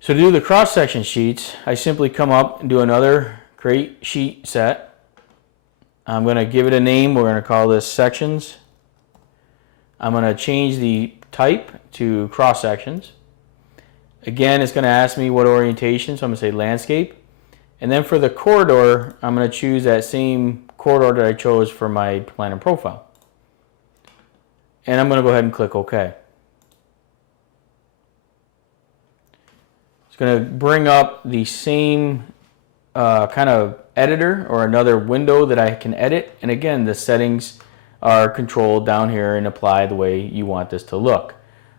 So to do the cross-section sheets, I simply come up and do another create sheet set. I'm going to give it a name. We're going to call this sections. I'm going to change the type to cross-sections. Again, it's going to ask me what orientation, so I'm going to say landscape. And then for the corridor, I'm going to choose that same corridor that I chose for my plan and profile. And I'm going to go ahead and click OK. It's going to bring up the same kind of editor or another window that I can edit. And again, the settings are controlled down here and apply the way you want this to look.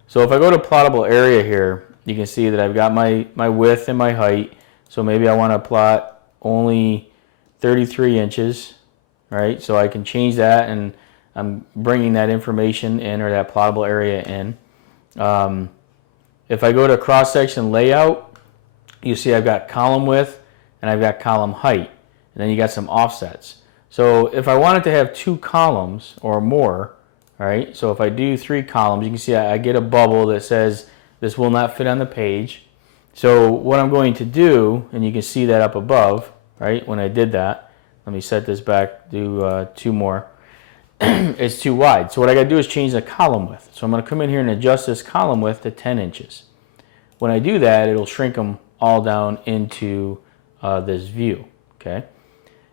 So if I go to plottable area here, you can see that I've got my width and my height. So maybe I want to plot only 33 inches, right? So I can change that, and I'm bringing that information in, or that plottable area in. If I go to cross-section layout, you see I've got column width and I've got column height, and then you got some offsets. So if I wanted to have 2 columns or more, right? So if I do 3 columns, you can see I get a bubble that says this will not fit on the page. So what I'm going to do, and you can see that up above, right, when I did that, let me set this back, do 2 more, it's too wide. So what I got to do is change the column width. So I'm going to come in here and adjust this column width to 10 inches. When I do that, it'll shrink them all down into this view, okay?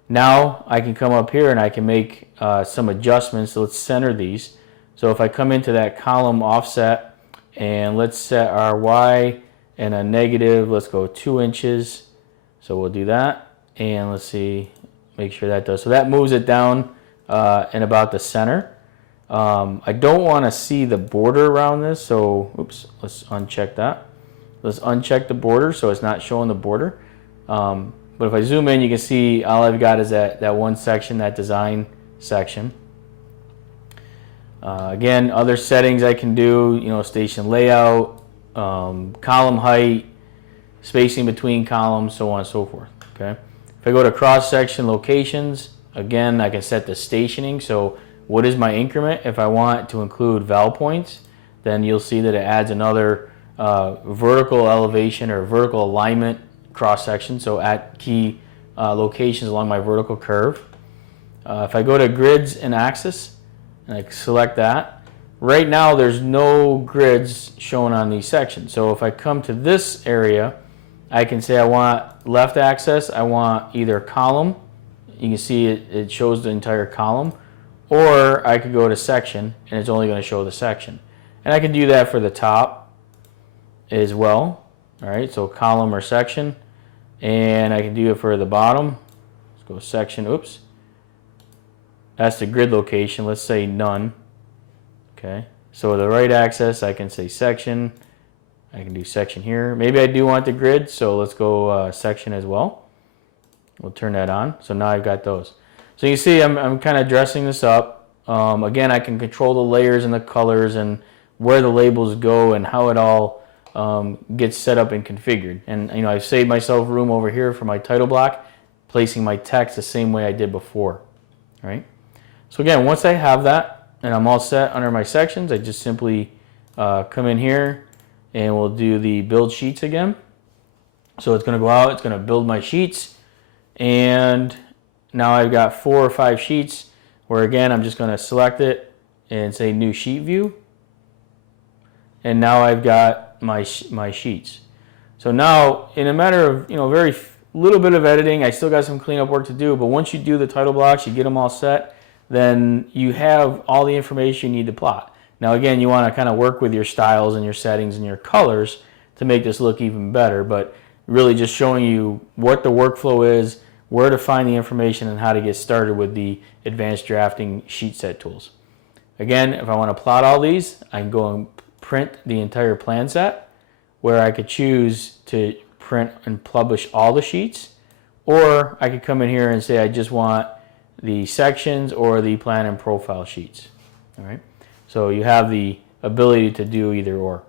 Now I can come up here and I can make some adjustments. So let's center these. So if I come into that column offset, and let's set our Y and a negative, let's go 2 inches. So we'll do that, and let's see, make sure that does. So that moves it down in about the center. I don't want to see the border around this, so oops, let's uncheck that. Let's uncheck the border so it's not showing the border. But if I zoom in, you can see all I've got is that one section, that design section. Again, other settings I can do, you know, station layout, column height, spacing between columns, so on and so forth. Okay. If I go to cross-section locations, again, I can set the stationing. So what is my increment? If I want to include val points, then you'll see that it adds another vertical elevation or vertical alignment cross-section, so at key locations along my vertical curve. If I go to grids and axis, and I select that, right now there's no grids shown on these sections. So if I come to this area, I can say I want left axis, I want either column, you can see it shows the entire column, or I could go to section and it's only going to show the section. And I can do that for the top as well. All right, so column or section, and I can do it for the bottom. Let's go section, oops. That's the grid location, let's say none. Okay, so the right axis, I can say section. I can do section here. Maybe I do want the grid, so let's go section as well. We'll turn that on. So now I've got those. So you see I'm kind of dressing this up. Again, I can control the layers and the colors and where the labels go and how it all gets set up and configured. And you know, I've saved myself room over here for my title block, placing my text the same way I did before. All right. So again, once I have that and I'm all set under my sections, I just simply come in here and we'll do the build sheets again. So it's going to go out, it's going to build my sheets, and now I've got 4 or 5 sheets where again I'm just going to select it and say new sheet view, and now I've got my sheets. So now in a matter of very little bit of editing, I still got some cleanup work to do, but once you do the title blocks, you get them all set, then you have all the information you need to plot. Now again, you want to kind of work with your styles and your settings and your colors to make this look even better, but really just showing you what the workflow is, where to find the information, and how to get started with the advanced drafting sheet set tools. Again, if I want to plot all these, I can go and print the entire plan set, where I could choose to print and publish all the sheets, or I could come in here and say I just want the sections or the plan and profile sheets. All right, so you have the ability to do either or.